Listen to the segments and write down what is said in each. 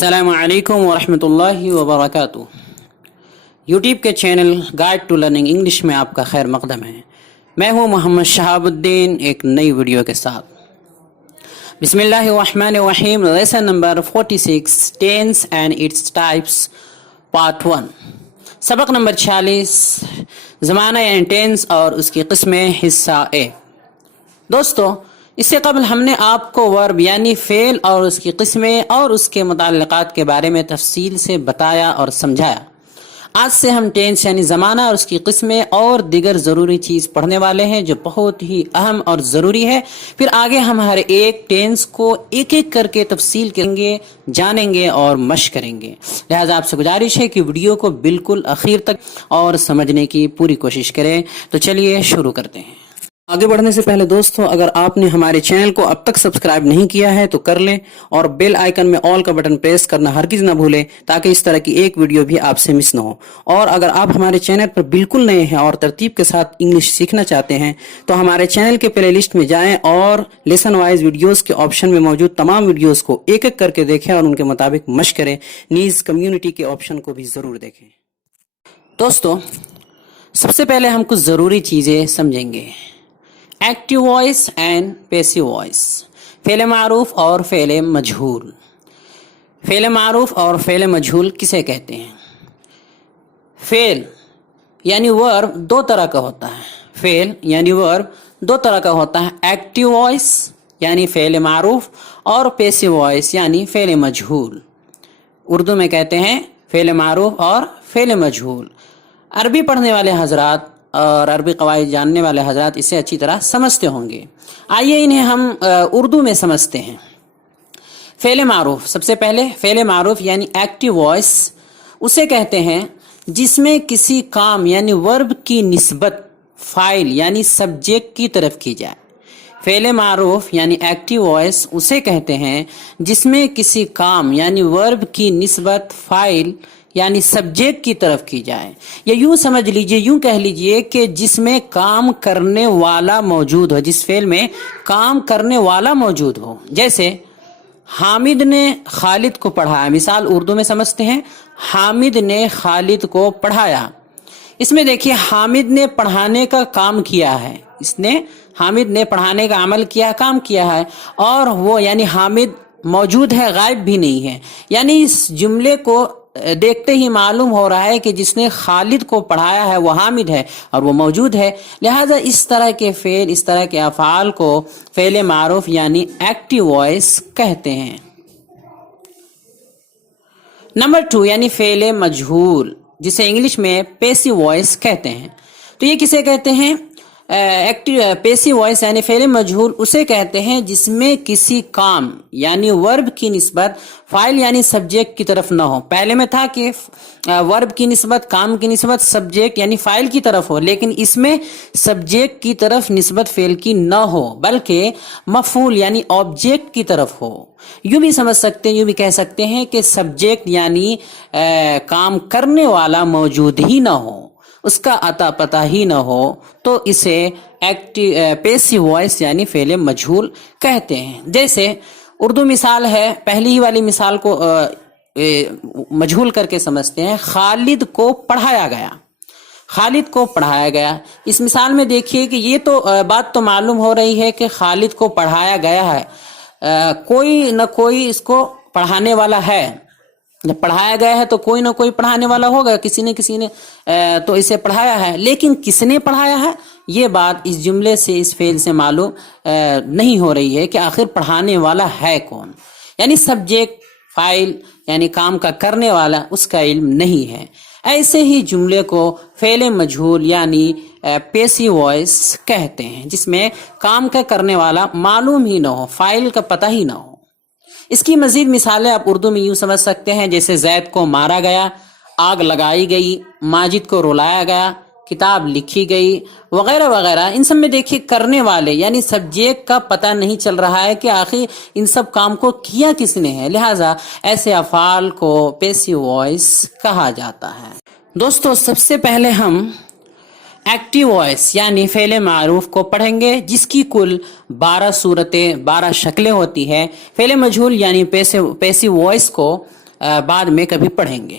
السلام علیکم ورحمۃ اللہ وبرکاتہ۔ یوٹیوب کے channel guide to learning English میں آپ کا خیر مقدم ہے۔ میں ہوں محمد شہاب الدین ایک نئی ویڈیو کے ساتھ۔ بسم اللہ الرحمن الرحیم۔ Lesson number 46 tense and its types part 1۔ سبق نمبر 46 زمانہ یعنی ٹینس اور اس کی قسمیں حصہ اے۔ دوستو، اس سے قبل ہم نے آپ کو ورب یعنی فعل اور اس کی قسمیں اور اس کے متعلقات کے بارے میں تفصیل سے بتایا اور سمجھایا۔ آج سے ہم ٹینس یعنی زمانہ اور اس کی قسمیں اور دیگر ضروری چیز پڑھنے والے ہیں جو بہت ہی اہم اور ضروری ہے۔ پھر آگے ہم ہر ایک ٹینس کو ایک ایک کر کے تفصیل کریں گے، جانیں گے اور مشق کریں گے۔ لہٰذا آپ سے گزارش ہے کہ ویڈیو کو بالکل آخر تک اور سمجھنے کی پوری کوشش کریں۔ تو چلیے شروع کرتے ہیں۔ آگے بڑھنے سے پہلے دوستو، اگر آپ نے ہمارے چینل کو اب تک سبسکرائب نہیں کیا ہے تو کر لیں اور بیل آئیکن میں آل کا بٹن پریس کرنا ہرگز نہ بھولیں تاکہ اس طرح کی ایک ویڈیو بھی آپ سے مس نہ ہو۔ اور اگر آپ ہمارے چینل پر بالکل نئے ہیں اور ترتیب کے ساتھ انگلش سیکھنا چاہتے ہیں تو ہمارے چینل کے پلے لسٹ میں جائیں اور لیسن وائز ویڈیوز کے آپشن میں موجود تمام ویڈیوز کو ایک ایک کر کے دیکھیں اور ان کے مطابق مشق کریں۔ نیز کمیونٹی کے آپشن کو بھی ضرور دیکھیں۔ دوستو، سب سے پہلے ہم کچھ ضروری چیزیں سمجھیں گے۔ Active voice and passive voice, فعل معروف اور فعل مجہول۔ فعل معروف اور فعل مجہول کسے کہتے ہیں؟ فعل یعنی ورب دو طرح کا ہوتا ہے۔ فعل یعنی ورب دو طرح کا ہوتا ہے، ایکٹیو وائس یعنی فعل معروف اور پیسیو وائس یعنی فعل مجہول۔ اردو میں کہتے ہیں فعل معروف اور فعل مجہول۔ عربی پڑھنے والے حضرات اور عربی قواعد جاننے والے حضرات اسے اچھی طرح سمجھتے ہوں گے۔ آئیے انہیں ہم اردو میں سمجھتے ہیں۔ فعل معروف، سب سے پہلے فعل معروف یعنی ایکٹیو وائس اسے کہتے ہیں جس میں کسی کام یعنی ورب کی نسبت فاعل یعنی سبجیکٹ کی طرف کی جائے۔ فعل معروف یعنی ایکٹیو وائس اسے کہتے ہیں جس میں کسی کام یعنی ورب کی نسبت فاعل یعنی سبجیکٹ کی طرف کی جائے، یا یوں سمجھ لیجئے، یوں کہہ لیجئے کہ جس میں کام کرنے والا موجود ہو، جس فعل میں کام کرنے والا موجود ہو۔ جیسے حامد نے خالد کو پڑھایا، مثال اردو میں سمجھتے ہیں، حامد نے خالد کو پڑھایا۔ اس میں دیکھیے حامد نے پڑھانے کا کام کیا ہے، حامد نے پڑھانے کا عمل کیا، کام کیا ہے، اور وہ یعنی حامد موجود ہے، غائب بھی نہیں ہے۔ یعنی اس جملے کو دیکھتے ہی معلوم ہو رہا ہے کہ جس نے خالد کو پڑھایا ہے وہ حامد ہے اور وہ موجود ہے۔ لہذا اس طرح کے فعل، اس طرح کے افعال کو فعل معروف یعنی ایکٹیو وائس کہتے ہیں۔ نمبر 2 یعنی فعل مجہول، جسے انگلش میں پیسیو وائس کہتے ہیں۔ تو یہ کسے کہتے ہیں؟ پیسیو وائس یعنی فعل مجہول اسے کہتے ہیں جس میں کسی کام یعنی ورب کی نسبت فاعل یعنی سبجیکٹ کی طرف نہ ہو۔ پہلے میں تھا کہ ورب کی نسبت، کام کی نسبت سبجیکٹ یعنی فاعل کی طرف ہو، لیکن اس میں سبجیکٹ کی طرف نسبت فعل کی نہ ہو بلکہ مفعول یعنی آبجیکٹ کی طرف ہو۔ یوں بھی سمجھ سکتے ہیں، یوں بھی کہہ سکتے ہیں کہ سبجیکٹ یعنی کام کرنے والا موجود ہی نہ ہو، اس کا عطا پتہ ہی نہ ہو، تو اسے پیسیو وائس یعنی فعل مجہول کہتے ہیں۔ جیسے اردو مثال ہے، پہلی ہی والی مثال کو مجہول کر کے سمجھتے ہیں، خالد کو پڑھایا گیا۔ خالد کو پڑھایا گیا، اس مثال میں دیکھیے کہ یہ تو بات تو معلوم ہو رہی ہے کہ خالد کو پڑھایا گیا ہے، کوئی نہ کوئی اس کو پڑھانے والا ہے۔ جب پڑھایا گیا ہے تو کوئی نہ کوئی پڑھانے والا ہوگا، کسی نے تو اسے پڑھایا ہے، لیکن کس نے پڑھایا ہے یہ بات اس جملے سے، اس فعل سے معلوم نہیں ہو رہی ہے کہ آخر پڑھانے والا ہے کون۔ یعنی سبجیکٹ فاعل یعنی کام کا کرنے والا، اس کا علم نہیں ہے۔ ایسے ہی جملے کو فعل مجہول یعنی پیسیو وائس کہتے ہیں جس میں کام کا کرنے والا معلوم ہی نہ ہو، فاعل کا پتہ ہی نہ ہو۔ اس کی مزید مثالیں آپ اردو میں یوں سمجھ سکتے ہیں، جیسے زید کو مارا گیا، آگ لگائی گئی، ماجد کو رلایا گیا، کتاب لکھی گئی، وغیرہ وغیرہ۔ ان سب میں دیکھیے کرنے والے یعنی سبجیکٹ کا پتہ نہیں چل رہا ہے کہ آخر ان سب کام کو کیا کس نے ہے، لہٰذا ایسے افعال کو پیسیو وائس کہا جاتا ہے۔ دوستو، سب سے پہلے ہم ایکٹیو وائس یعنی فعل معروف کو پڑھیں گے جس کی کل 12 صورتیں، 12 شکلیں ہوتی ہے۔ فعل مجہول یعنی پیسیو وائس کو بعد میں کبھی پڑھیں گے.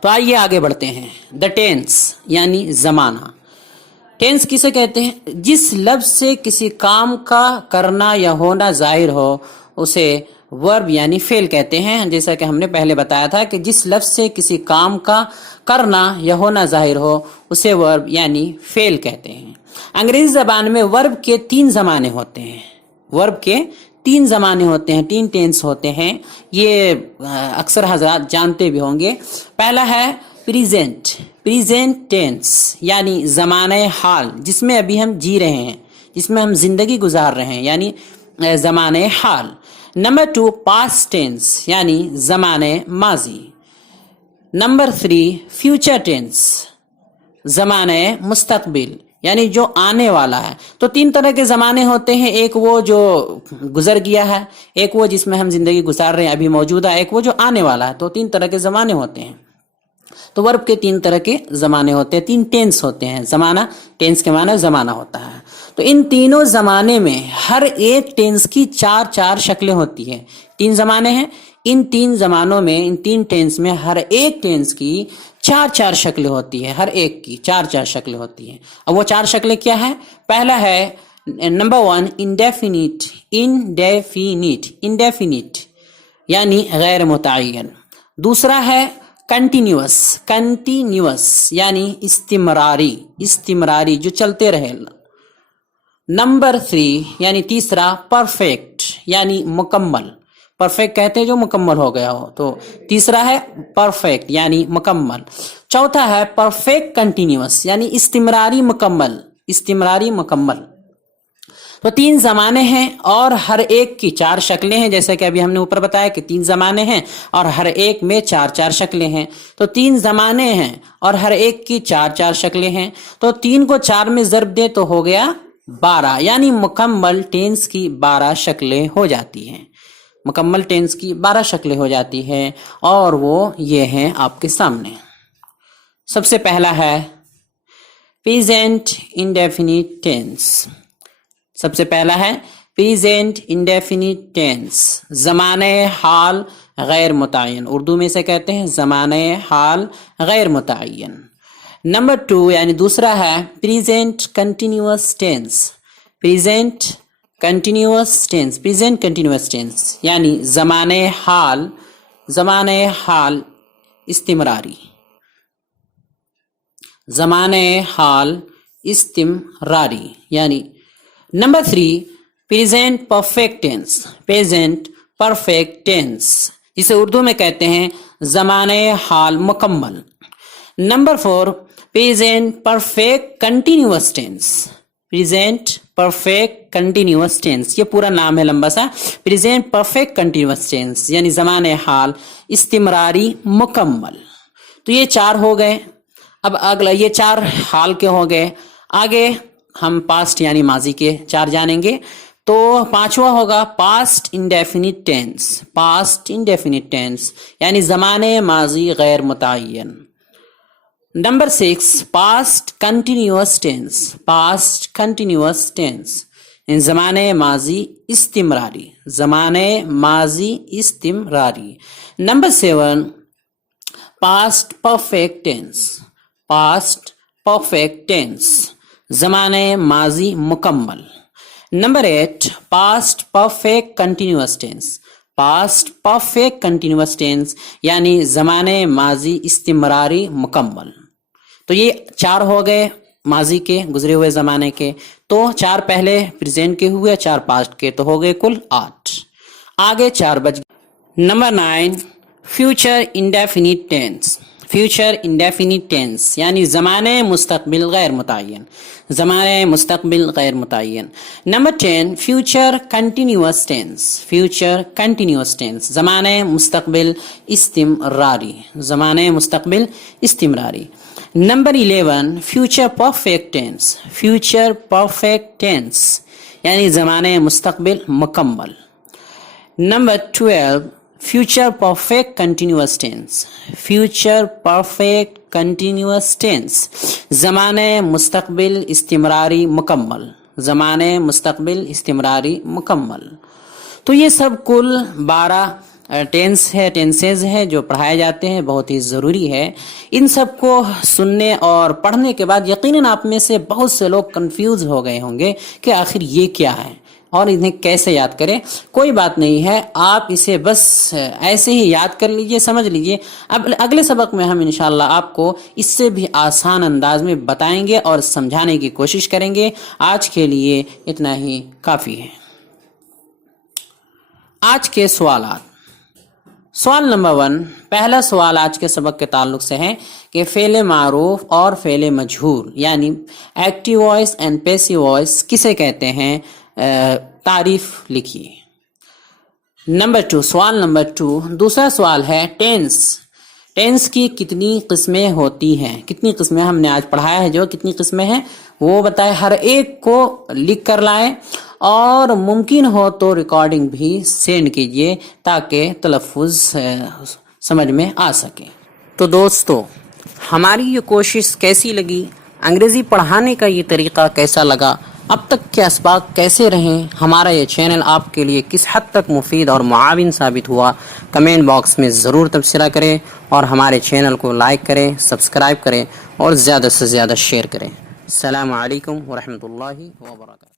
تو آئیے آگے بڑھتے ہیں. دا ٹینس یعنی زمانہ. ٹینس کسے کہتے ہیں؟ جس لفظ سے کسی کام کا کرنا یا ہونا ظاہر ہو اسے ورب یعنی فعل کہتے ہیں. جیسا کہ ہم نے پہلے بتایا تھا کہ جس لفظ سے کسی کام کا کرنا یا ہونا ظاہر ہو اسے ورب یعنی فعل کہتے ہیں. انگریزی زبان میں ورب کے 3 زمانے ہوتے ہیں. ورب کے 3 زمانے ہوتے ہیں، 3 ٹینس ہوتے ہیں. یہ اکثر حضرات جانتے بھی ہوں گے. پہلا ہے پریزنٹ. پریزنٹ ٹینس یعنی زمانہ حال، جس میں ابھی ہم جی رہے ہیں، جس میں ہم زندگی گزار رہے ہیں، یعنی زمانہ حال. نمبر 2 پاسٹ ٹینس یعنی زمانہ ماضی. نمبر 3 فیوچر ٹینس زمانہ مستقبل یعنی جو آنے والا ہے. تو 3 طرح کے زمانے ہوتے ہیں. ایک وہ جو گزر گیا ہے، ایک وہ جس میں ہم زندگی گزار رہے ہیں ابھی موجودہ، ایک وہ جو آنے والا ہے. تو 3 طرح کے زمانے ہوتے ہیں. تو ورب کے 3 طرح کے زمانے ہوتے ہیں، 3 ٹینس ہوتے ہیں. زمانہ، ٹینس کے معنی زمانہ ہوتا ہے. تو ان تینوں زمانے میں ہر ایک ٹینس کی 4 شکلیں ہوتی ہیں. 3 زمانے ہیں. ان 3 زمانوں میں، ان 3 ٹینس میں ہر ایک ٹینس کی 4 شکلیں ہوتی ہیں. ہر ایک کی 4 شکلیں ہوتی ہیں. اب وہ 4 شکلیں کیا ہیں؟ پہلا ہے نمبر 1 انڈیفینٹ. انڈیفینٹ، انڈیفینٹ یعنی غیر متعین. دوسرا ہے کنٹینیوس. کنٹینیوس یعنی استمراری، استمراری جو چلتے رہے. نمبر 3 یعنی تیسرا پرفیکٹ یعنی مکمل. پرفیکٹ کہتے ہیں جو مکمل ہو گیا ہو. تو تیسرا ہے پرفیکٹ یعنی مکمل. چوتھا ہے پرفیکٹ کنٹینیوس یعنی استمراری مکمل. استمراری مکمل. تو 3 زمانے ہیں اور ہر ایک کی 4 شکلیں ہیں. جیسا کہ ابھی ہم نے اوپر بتایا کہ 3 زمانے ہیں اور ہر ایک میں 4 شکلیں ہیں. تو 3 زمانے ہیں اور ہر ایک کی 4 شکلیں ہیں. تو 3 کو 4 میں ضرب دے تو ہو گیا 12، یعنی مکمل ٹینس کی 12 شکلیں ہو جاتی ہیں. مکمل ٹینس کی 12 شکلیں ہو جاتی ہیں اور وہ یہ ہیں آپ کے سامنے. سب سے پہلا ہے پریزنٹ انڈیفینٹ ٹینس. سب سے پہلا ہے پریزنٹ انڈیفینٹ ٹینس، زمانہ حال غیر متعین. اردو میں سے کہتے ہیں زمانہ حال غیر متعین. نمبر 2 یعنی دوسرا ہے present continuous tense. Present continuous tense, present continuous tense یعنی زمانہ حال، زمانہ حال استمراری. زمانہ حال استمراری یعنی. Number 3 present perfect tense. Present perfect tense جسے اردو میں کہتے ہیں زمانہ حال مکمل. Number 4 present perfect continuous tense. Present perfect continuous tense, یہ پورا نام ہے لمبا سا. پریزنٹ پرفیکٹ کنٹینیوس ٹینس یعنی زمانہ حال استمراری مکمل. تو یہ 4 ہو گئے. اب اگلا یہ 4 حال کے ہو گئے. آگے ہم پاسٹ یعنی ماضی کے 4 جانیں گے. تو 5واں ہوگا past indefinite tense. Past indefinite tense یعنی زمانہ ماضی غیر متعین. Number 6 past continuous tense. Past continuous tense زمانہ ماضی استمراری. زمانہ ماضی استمراری. Number 7 past perfect tense. Past perfect tense زمانہ ماضی مکمل. Number 8 past perfect continuous tense. Past perfect continuous tense یعنی زمانہ ماضی استمراری مکمل. تو یہ 4 ہو گئے ماضی کے، گزرے ہوئے زمانے کے. تو 4 پہلے پریزنٹ کے ہوئے، 4 پاسٹ کے، تو ہو گئے کل 8. آگے 4 بچ گئے. Number 9 future indefinite tense. Future indefinite tense یعنی زمانہ مستقبل غیر متعین. زمانہ مستقبل غیر متعین. Number 10 future continuous tense. Future continuous tense زمانہ مستقبل استمراری. زمانہ مستقبل استمراری. Number 11 future perfect tense. Future perfect tense یعنی زمانہ مستقبل مکمل. Number 12 future perfect continuous tense. Future perfect continuous tense زمانہ مستقبل استمراری مکمل. زمانہ مستقبل استمراری مکمل. تو یہ سب کل 12 ٹینس ہے، ٹینسز ہے جو پڑھائے جاتے ہیں، بہت ہی ضروری ہے۔ ان سب کو سننے اور پڑھنے کے بعد یقیناً آپ میں سے بہت سے لوگ کنفیوز ہو گئے ہوں گے کہ آخر یہ کیا ہے اور انہیں کیسے یاد کریں۔ کوئی بات نہیں ہے، آپ اسے بس ایسے ہی یاد کر لیجئے، سمجھ لیجئے۔ اب اگلے سبق میں ہم انشاءاللہ آپ کو اس سے بھی آسان انداز میں بتائیں گے اور سمجھانے کی کوشش کریں گے۔ آج کے لیے اتنا ہی کافی ہے۔ آج کے سوالات۔ سوال نمبر 1، پہلا سوال آج کے سبق کے تعلق سے ہے کہ فعل معروف اور فعل مجہول یعنی active voice and passive voice کسے کہتے ہیں؟ تعریف لکھیے۔ نمبر 2، سوال نمبر 2، دوسرا سوال ہے ٹینس۔ ٹینس کی کتنی قسمیں ہوتی ہیں؟ کتنی قسمیں ہم نے آج پڑھایا ہے، جو کتنی قسمیں ہیں وہ بتائے، ہر ایک کو لکھ کر لائیں اور ممکن ہو تو ریکارڈنگ بھی سینڈ کیجئے تاکہ تلفظ سمجھ میں آ سکے۔ تو دوستو، ہماری یہ کوشش کیسی لگی؟ انگریزی پڑھانے کا یہ طریقہ کیسا لگا؟ اب تک کے اسباق کیسے رہیں؟ ہمارا یہ چینل آپ کے لیے کس حد تک مفید اور معاون ثابت ہوا؟ کمنٹ باکس میں ضرور تبصرہ کریں اور ہمارے چینل کو لائک کریں، سبسکرائب کریں اور زیادہ سے زیادہ شیئر کریں۔ السلام علیکم ورحمۃ اللہ وبرکاتہ۔